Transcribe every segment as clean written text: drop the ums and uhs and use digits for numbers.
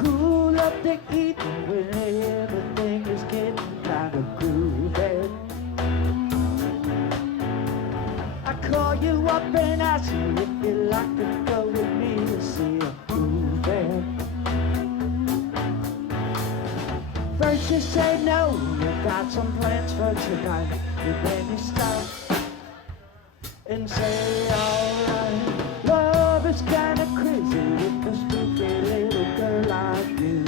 cool up the evening when everything is getting kind of groovy. I call you up and ask you if you'd like to go with me to see a movie. First you say no, you got some plans for tonight, but then you stop and say alright. Love is kinda crazy with a stupid little girl like you.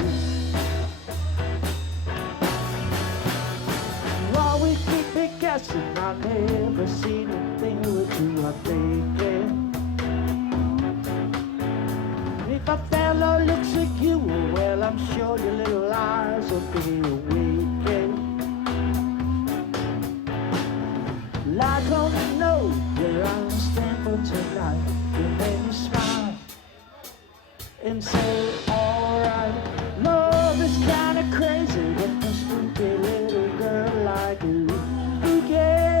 You always keep me guessing, I've never seen a thing with you, I'm thinking. If a fellow looks at you, well, I'm sure your little eyes will be awakened. Like on the note where I stand for tonight, and then you smile and say, alright. Love is kinda crazy with a stupid little girl like you. Yeah.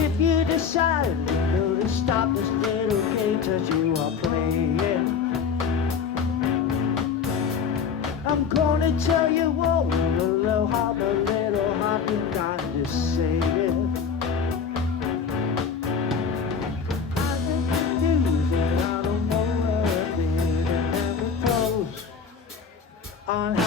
If you decide to stop this little game that you are playing, I'm gonna tell you all the little heart you got to say it. I think you knew that I don't know where I've been, and the clothes on